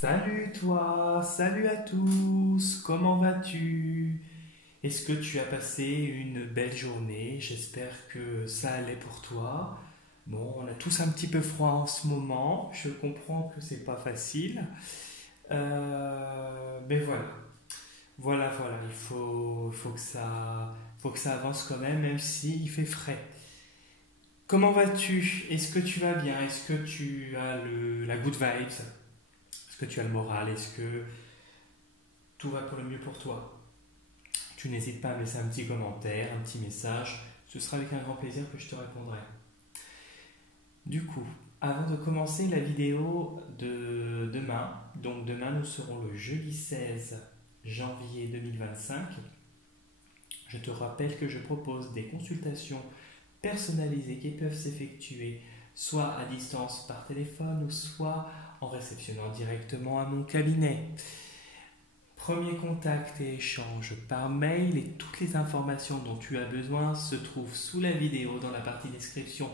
Salut toi, salut à tous, comment vas-tu? Est-ce que tu as passé une belle journée? J'espère que ça allait pour toi. Bon, on a tous un petit peu froid en ce moment, je comprends que c'est pas facile. Mais voilà, voilà, il faut que ça avance quand même, même s'il fait frais. Comment vas-tu? Est-ce que tu vas bien? Est-ce que tu as la good vibes? Est-ce que tu as le moral? Est-ce que tout va pour le mieux pour toi? Tu n'hésites pas à me laisser un petit commentaire, un petit message. Ce sera avec un grand plaisir que je te répondrai. Du coup, avant de commencer la vidéo de demain, donc demain nous serons le jeudi 16 janvier 2025, je te rappelle que je propose des consultations personnalisées qui peuvent s'effectuer soit à distance par téléphone ou soit en réceptionnant directement à mon cabinet. Premier contact et échange par mail et toutes les informations dont tu as besoin se trouvent sous la vidéo dans la partie description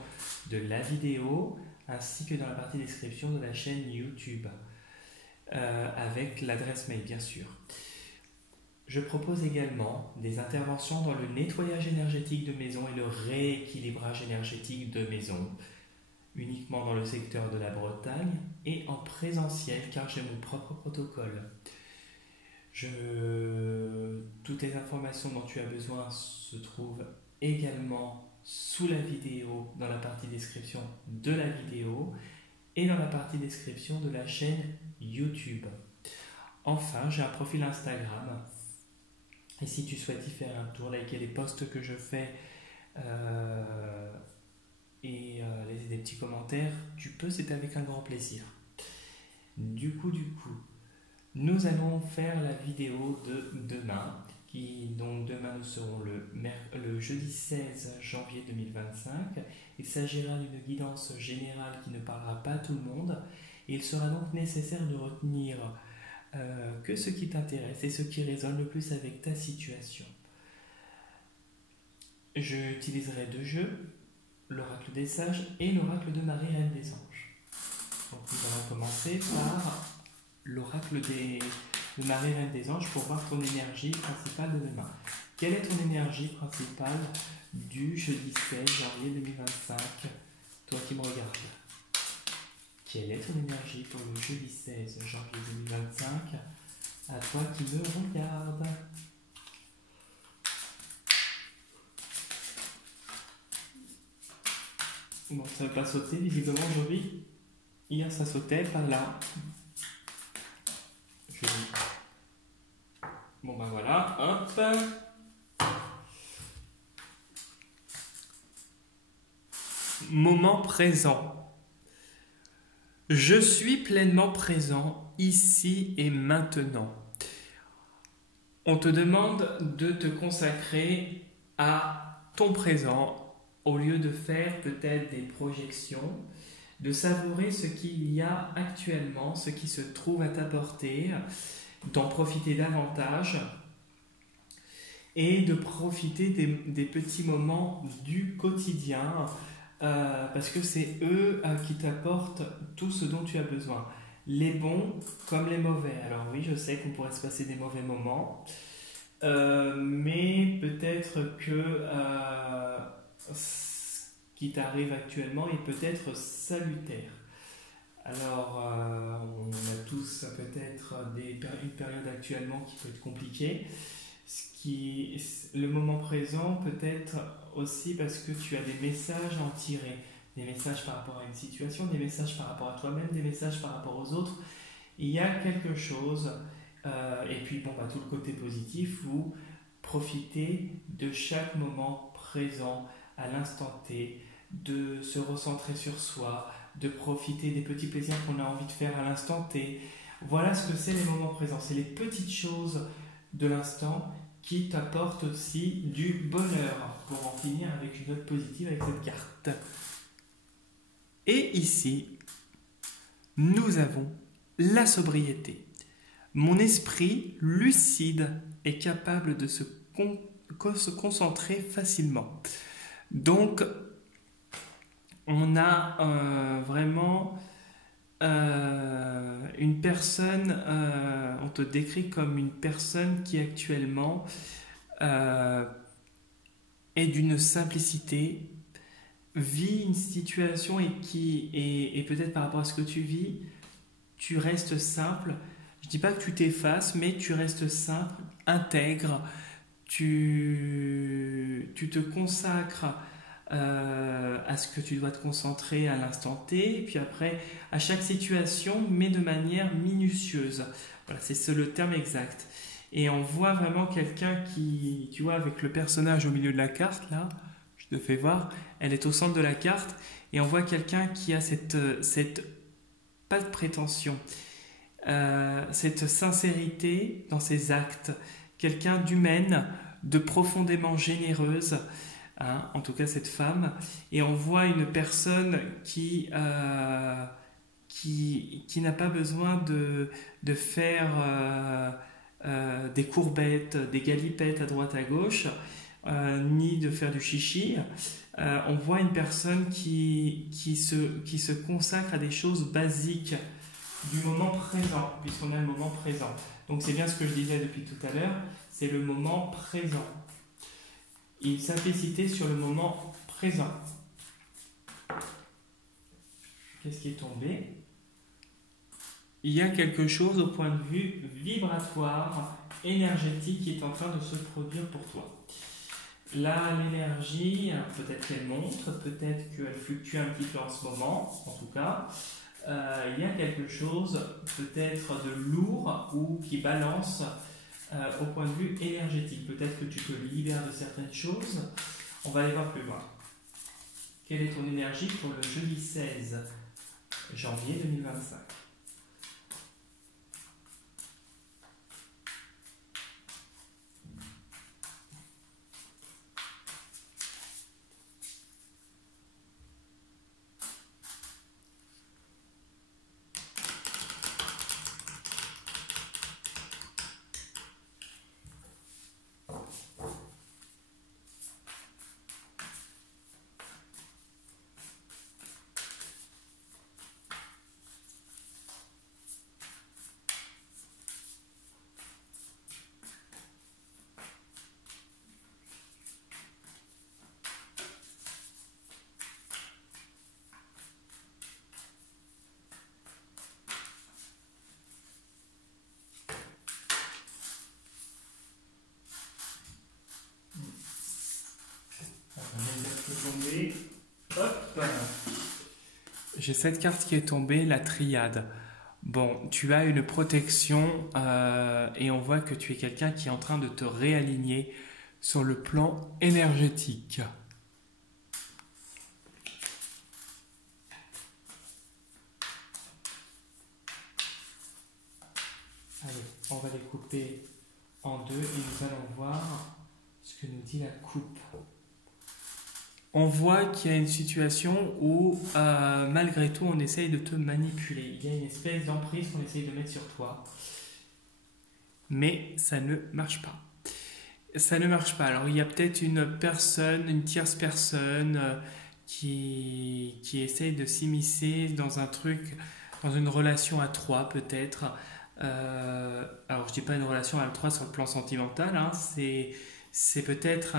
de la vidéo ainsi que dans la partie description de la chaîne YouTube avec l'adresse mail bien sûr. Je propose également des interventions dans le nettoyage énergétique de maison et le rééquilibrage énergétique de maison uniquement dans le secteur de la Bretagne et en présentiel car j'ai mon propre protocole. Toutes les informations dont tu as besoin se trouvent également sous la vidéo, dans la partie description de la vidéo et dans la partie description de la chaîne YouTube. Enfin, j'ai un profil Instagram. Et si tu souhaites y faire un tour, liker les posts que je fais laisser des petits commentaires, tu peux, c'est avec un grand plaisir. Du coup, nous allons faire la vidéo de demain, donc demain nous serons le jeudi 16 janvier 2025. Il s'agira d'une guidance générale qui ne parlera pas à tout le monde. Et il sera donc nécessaire de retenir que ce qui t'intéresse et ce qui résonne le plus avec ta situation. J'utiliserai deux jeux, l'oracle des sages et l'oracle de Marie, reine des anges. Donc nous allons commencer par l'oracle de Marie, reine des anges, pour voir ton énergie principale de demain. Quelle est ton énergie principale du jeudi 16 janvier 2025? Toi qui me regardes. Quelle est ton énergie pour le jeudi 16 janvier 2025? À toi qui me regarde. Bon, ça ne va pas sauter visiblement aujourd'hui. Hier ça sautait, pas là. Bon ben voilà, hop. Moment présent. Je suis pleinement présent ici et maintenant. On te demande de te consacrer à ton présent au lieu de faire peut-être des projections, de savourer ce qu'il y a actuellement, ce qui se trouve à ta portée, d'en profiter davantage et de profiter des petits moments du quotidien parce que c'est eux qui t'apportent tout ce dont tu as besoin. Les bons comme les mauvais. Alors oui, je sais qu'on pourrait se passer des mauvais moments, mais peut-être que ce qui t'arrive actuellement est peut-être salutaire. Alors, on a tous peut-être une période actuellement qui peut être compliquée. Le moment présent peut être aussi parce que tu as des messages à en tirer. Des messages par rapport à une situation, des messages par rapport à toi-même, des messages par rapport aux autres. Il y a quelque chose, et puis bon, tout le côté positif, où profiter de chaque moment présent à l'instant T, de se recentrer sur soi, de profiter des petits plaisirs qu'on a envie de faire à l'instant T. Voilà ce que c'est les moments présents. C'est les petites choses de l'instant qui t'apportent aussi du bonheur. Pour en finir avec une note positive avec cette carte. Et ici, nous avons la sobriété. Mon esprit lucide est capable de se concentrer facilement. Donc, on a vraiment une personne, on te décrit comme une personne qui actuellement euh, est d'une simplicité, vit une situation et peut-être par rapport à ce que tu vis, tu restes simple. Je dis pas que tu t'effaces, mais tu restes simple, intègre, tu te consacres à ce que tu dois te concentrer à l'instant T, et puis après, à chaque situation, mais de manière minutieuse. Voilà, c'est le terme exact. Et on voit vraiment quelqu'un qui, tu vois, avec le personnage au milieu de la carte, là, je te fais voir, elle est au centre de la carte, et on voit quelqu'un qui a cette pas de prétention, cette sincérité dans ses actes, quelqu'un d'humaine, de profondément généreuse, hein, en tout cas cette femme, et on voit une personne qui n'a pas besoin de faire des courbettes, des galipettes à droite à gauche, ni de faire du chichi. On voit une personne qui se consacre à des choses basiques du moment présent, puisqu'on a le moment présent. Donc c'est bien ce que je disais depuis tout à l'heure, c'est le moment présent. Une simplicité sur le moment présent. Qu'est-ce qui est tombé? Il y a quelque chose au point de vue vibratoire, énergétique qui est en train de se produire pour toi. Là, l'énergie, peut-être qu'elle monte, peut-être qu'elle fluctue un petit peu en ce moment, en tout cas. Il y a quelque chose peut-être de lourd ou qui balance au point de vue énergétique. Peut-être que tu te libères de certaines choses. On va aller voir plus loin. Quelle est ton énergie pour le jeudi 16 janvier 2025? Hop. J'ai cette carte qui est tombée, la triade. Bon, tu as une protection et on voit que tu es quelqu'un qui est en train de te réaligner sur le plan énergétique. Allez, on va les couper en deux et nous allons voir ce que nous dit la coupe. On voit qu'il y a une situation où, malgré tout, on essaye de te manipuler. Il y a une espèce d'emprise qu'on essaye de mettre sur toi. Mais ça ne marche pas. Ça ne marche pas. Alors, il y a peut-être une personne, une tierce personne qui essaye de s'immiscer dans un truc, dans une relation à trois, peut-être. Alors, je dis pas une relation à trois sur le plan sentimental, hein, c'est peut-être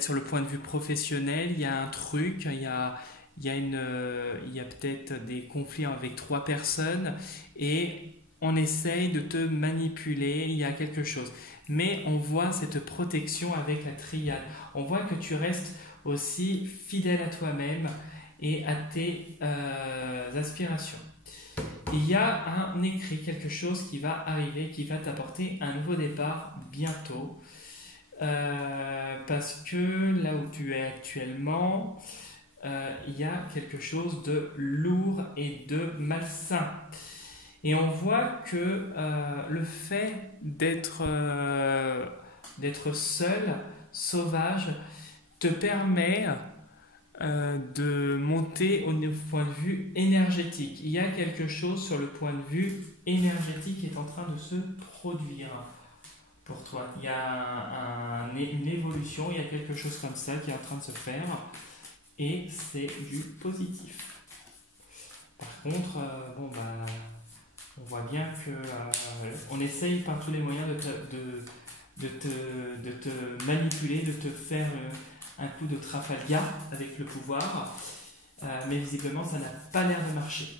sur le point de vue professionnel, il y a un truc, il y a peut-être des conflits avec trois personnes et on essaye de te manipuler, il y a quelque chose. Mais on voit cette protection avec la triade. On voit que tu restes aussi fidèle à toi-même et à tes aspirations. Il y a un écrit, quelque chose qui va arriver, qui va t'apporter un nouveau départ bientôt. Parce que là où tu es actuellement, il y a quelque chose de lourd et de malsain. Et on voit que le fait d'être seul, sauvage, te permet de monter au point de vue énergétique. Il y a quelque chose sur le point de vue énergétique qui est en train de se produire pour toi. Il y a une évolution, il y a quelque chose comme ça qui est en train de se faire et c'est du positif. Par contre, on voit bien que on essaye par tous les moyens de te manipuler, de te faire un coup de Trafalgar avec le pouvoir, mais visiblement ça n'a pas l'air de marcher.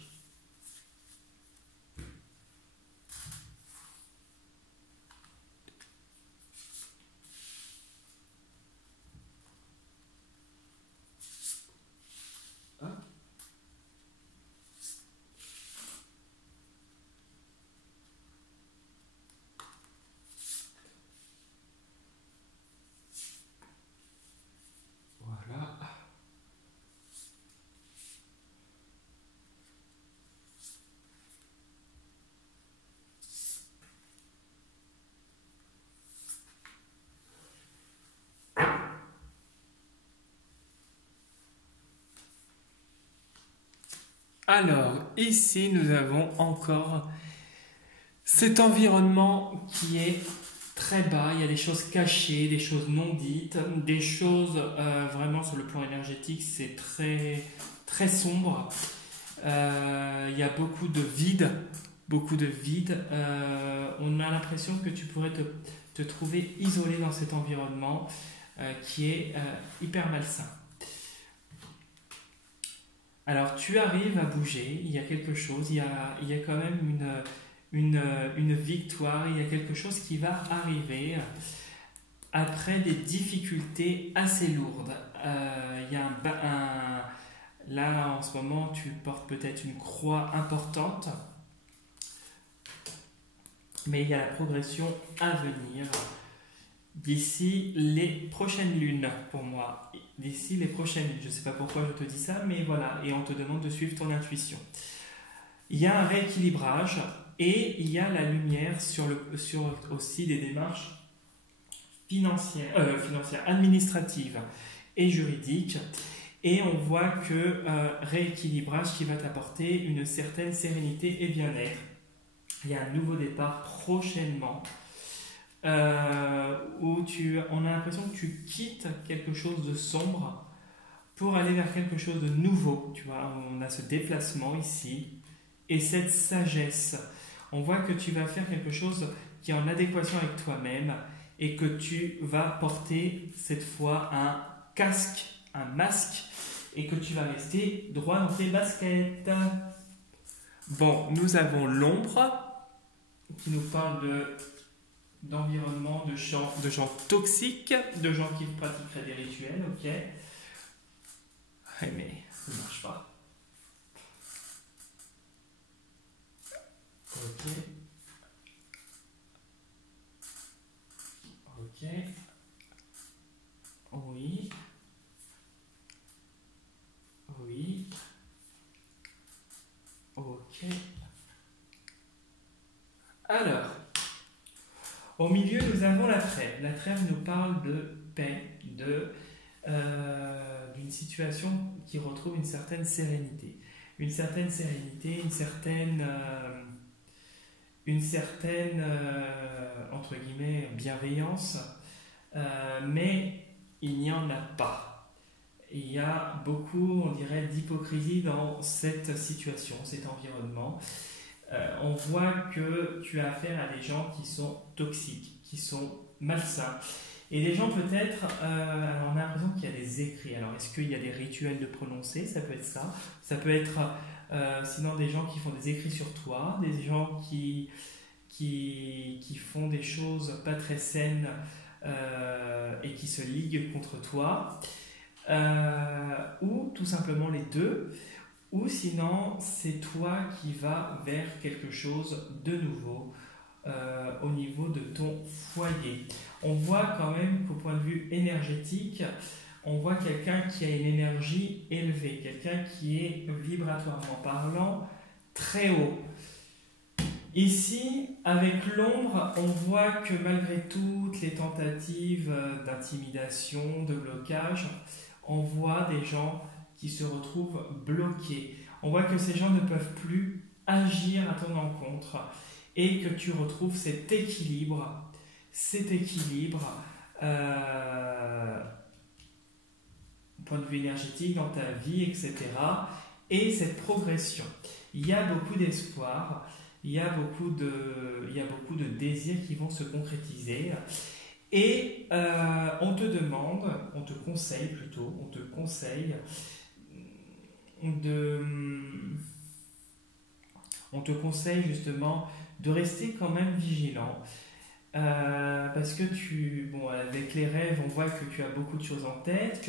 Voilà. Alors, ici, nous avons encore cet environnement qui est très bas. Il y a des choses cachées, des choses non dites, des choses vraiment sur le plan énergétique, c'est très, très sombre. Il y a beaucoup de vide, beaucoup de vide. On a l'impression que tu pourrais te trouver isolé dans cet environnement qui est hyper malsain. Alors tu arrives à bouger, il y a quelque chose, il y a quand même une victoire, il y a quelque chose qui va arriver après des difficultés assez lourdes. Il y a là en ce moment tu portes peut-être une croix importante, mais il y a la progression à venir d'ici les prochaines lunes pour moi. D'ici les prochaines lunes, je ne sais pas pourquoi je te dis ça, mais voilà, et on te demande de suivre ton intuition. Il y a un rééquilibrage et il y a la lumière sur aussi des démarches financières, administratives et juridiques. Et on voit que rééquilibrage qui va t'apporter une certaine sérénité et bien-être. Il y a un nouveau départ prochainement où on a l'impression que tu quittes quelque chose de sombre pour aller vers quelque chose de nouveau. Tu vois, on a ce déplacement ici et cette sagesse. On voit que tu vas faire quelque chose qui est en adéquation avec toi-même et que tu vas porter cette fois un casque, un masque, et que tu vas rester droit dans tes baskets. Bon, nous avons l'ombre qui nous parle d'environnement, de gens toxiques, de gens qui pratiqueraient des rituels, ok. Mais ça ne marche pas. Ok. Ok. Oui. Oui. Ok. Alors, au milieu, nous avons la trêve. La trêve nous parle de paix, d'une situation qui retrouve une certaine sérénité. Une certaine sérénité, une certaine entre guillemets, bienveillance, mais il n'y en a pas. Il y a beaucoup, on dirait, d'hypocrisie dans cette situation, cet environnement. On voit que tu as affaire à des gens qui sont toxiques, qui sont malsains. Et des gens peut-être, on a l'impression qu'il y a des écrits. Alors est-ce qu'il y a des rituels de prononcer? Ça peut être ça. Ça peut être sinon des gens qui font des écrits sur toi, des gens qui font des choses pas très saines et qui se liguent contre toi. Ou tout simplement les deux. Ou sinon, c'est toi qui vas vers quelque chose de nouveau au niveau de ton foyer. On voit quand même qu'au point de vue énergétique, on voit quelqu'un qui a une énergie élevée, quelqu'un qui est vibratoirement parlant très haut. Ici, avec l'ombre, on voit que malgré toutes les tentatives d'intimidation, de blocage, on voit des gens qui se retrouvent bloqués. On voit que ces gens ne peuvent plus agir à ton encontre et que tu retrouves cet équilibre point de vue énergétique dans ta vie, etc. et cette progression. Il y a beaucoup d'espoir, il y a beaucoup de désirs qui vont se concrétiser. Et on te demande, on te conseille justement de rester quand même vigilant. Parce que avec les rêves, on voit que tu as beaucoup de choses en tête,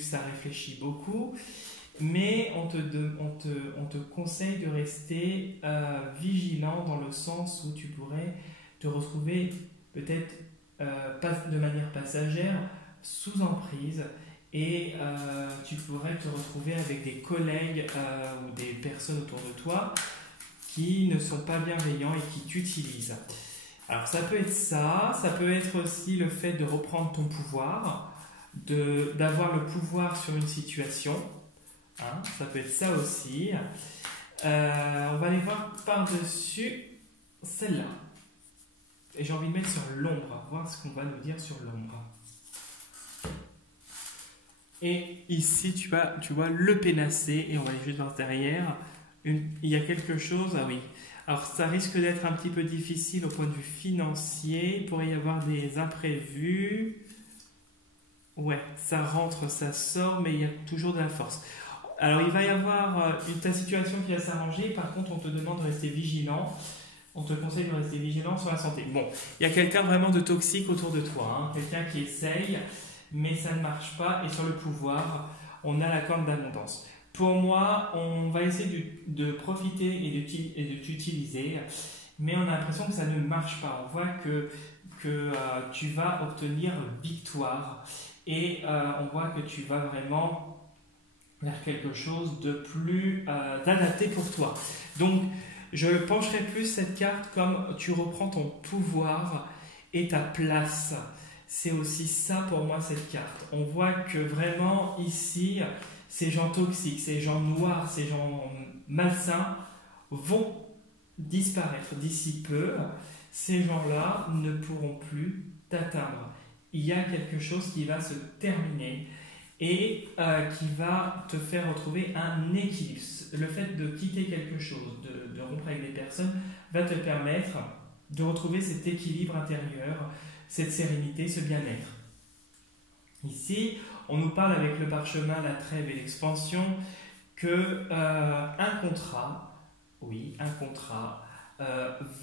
ça réfléchit beaucoup, mais on te conseille de rester vigilant dans le sens où tu pourrais te retrouver peut-être pas de manière passagère, sous emprise, et tu pourrais te retrouver avec des collègues ou des personnes autour de toi qui ne sont pas bienveillants et qui t'utilisent. Alors ça peut être ça peut être aussi le fait de reprendre ton pouvoir, d'avoir le pouvoir sur une situation, hein, ça peut être ça aussi. On va aller voir par-dessus celle-là. Et j'ai envie de mettre sur l'ombre, voir ce qu'on va nous dire sur l'ombre. Et ici, tu vois le pénacé, et on va aller juste voir derrière. Il y a quelque chose, ah oui. Alors, ça risque d'être un petit peu difficile au point de vue financier. Il pourrait y avoir des imprévus. Ouais, ça rentre, ça sort, mais il y a toujours de la force. Alors, il va y avoir ta situation qui va s'arranger. Par contre, on te demande de rester vigilant. On te conseille de rester vigilant sur la santé. Bon, il y a quelqu'un vraiment de toxique autour de toi, hein, quelqu'un qui essaye, mais ça ne marche pas. Et sur le pouvoir, on a la corne d'abondance. Pour moi, on va essayer de profiter et de t'utiliser, mais on a l'impression que ça ne marche pas. On voit que tu vas obtenir victoire et on voit que tu vas vraiment vers quelque chose de plus adapté pour toi. Donc, je pencherai plus cette carte comme tu reprends ton pouvoir et ta place. C'est aussi ça pour moi cette carte. On voit que vraiment ici, ces gens toxiques, ces gens noirs, ces gens malsains vont disparaître d'ici peu. Ces gens-là ne pourront plus t'atteindre. Il y a quelque chose qui va se terminer et qui va te faire retrouver un équilibre. Le fait de quitter quelque chose, de rompre avec des personnes, va te permettre de retrouver cet équilibre intérieur, cette sérénité, ce bien-être. Ici, on nous parle avec le parchemin, la trêve et l'expansion que un contrat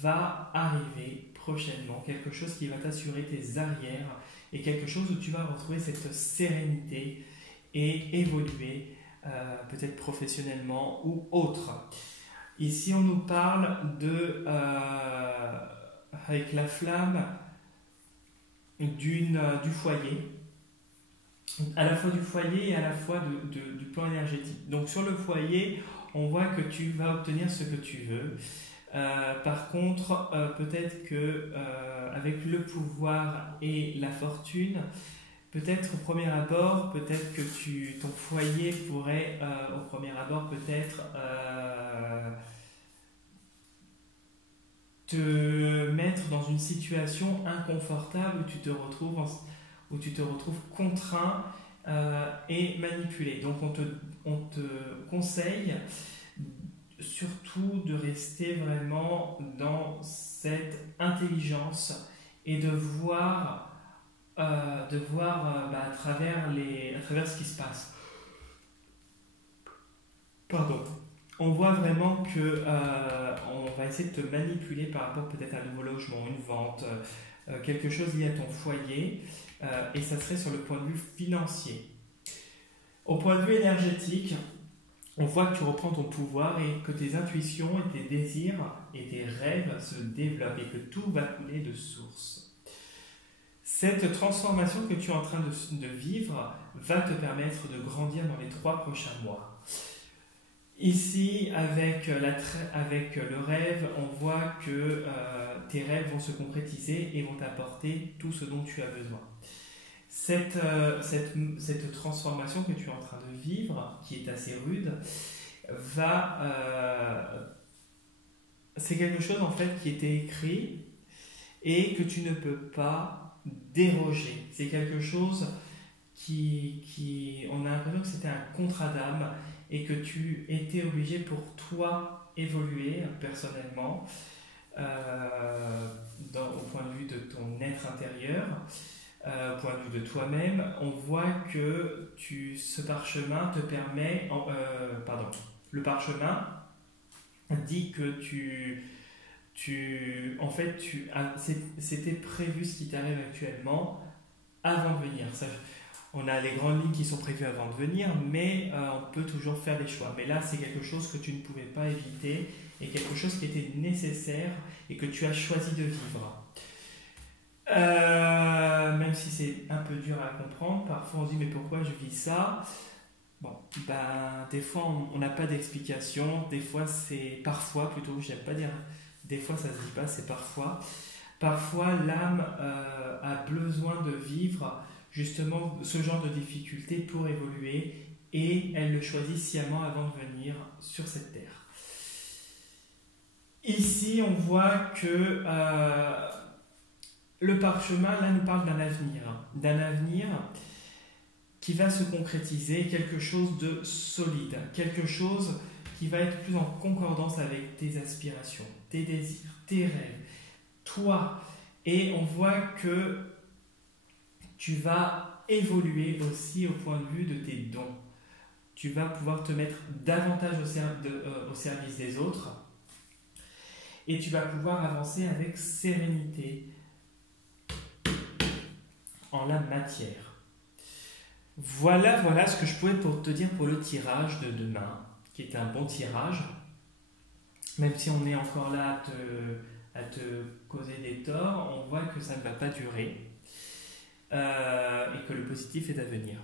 va arriver prochainement, quelque chose qui va t'assurer tes arrières et quelque chose où tu vas retrouver cette sérénité et évoluer peut-être professionnellement ou autre. Ici, on nous parle avec la flamme du foyer, à la fois du foyer et à la fois du plan énergétique. Donc sur le foyer, on voit que tu vas obtenir ce que tu veux. Par contre, peut-être que avec le pouvoir et la fortune, peut-être au premier abord, peut-être que ton foyer pourrait au premier abord peut-être te mettre dans une situation inconfortable où tu te retrouves contraint et manipulé. Donc on te conseille surtout de rester vraiment dans cette intelligence et de voir à travers ce qui se passe. Pardon. On voit vraiment que on va essayer de te manipuler par rapport peut-être à un nouveau logement, une vente, quelque chose lié à ton foyer, et ça serait sur le point de vue financier. Au point de vue énergétique, on voit que tu reprends ton pouvoir et que tes intuitions et tes désirs et tes rêves se développent et que tout va couler de source. Cette transformation que tu es en train de vivre va te permettre de grandir dans les 3 prochains mois. Ici, avec le rêve, on voit que tes rêves vont se concrétiser et vont t'apporter tout ce dont tu as besoin. Cette transformation que tu es en train de vivre, qui est assez rude, c'est quelque chose en fait qui était écrit et que tu ne peux pas déroger. C'est quelque chose on a l'impression que c'était un contrat d'âme et que tu étais obligé pour toi évoluer personnellement au point de vue de ton être intérieur, au point de vue de toi-même, on voit que ce parchemin te permet, le parchemin dit que c'était prévu ce qui t'arrive actuellement avant de venir. On a les grandes lignes qui sont prévues avant de venir, mais on peut toujours faire des choix. Mais là, c'est quelque chose que tu ne pouvais pas éviter et quelque chose qui était nécessaire et que tu as choisi de vivre. Même si c'est un peu dur à comprendre, parfois on se dit mais pourquoi je vis ça? Bon, des fois on n'a pas d'explication, des fois parfois plutôt, j'aime pas dire, des fois ça se dit pas, c'est parfois. Parfois l'âme a besoin de vivre justement ce genre de difficultés pour évoluer et elle le choisit sciemment avant de venir sur cette terre. Ici on voit que le parchemin là nous parle d'un avenir qui va se concrétiser, quelque chose de solide, quelque chose qui va être plus en concordance avec tes aspirations, tes désirs, tes rêves, toi. Et on voit que tu vas évoluer aussi au point de vue de tes dons. Tu vas pouvoir te mettre davantage au service des autres et tu vas pouvoir avancer avec sérénité en la matière. Voilà ce que je pouvais te dire pour le tirage de demain, qui est un bon tirage, même si on est encore là à te causer des torts, on voit que ça ne va pas durer et que le positif est à venir.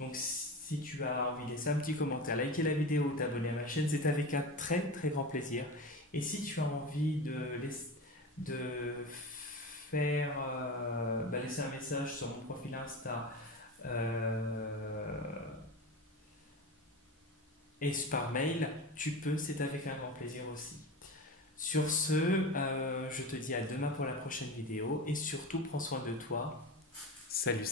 Donc si tu as envie de laisser un petit commentaire, liker la vidéo, t'abonner à ma chaîne, c'est avec un très très grand plaisir. Et si tu as envie de faire laisser un message sur mon profil Insta et par mail, tu peux, c'est avec un grand plaisir aussi. Sur ce, je te dis à demain pour la prochaine vidéo et surtout prends soin de toi. Salut.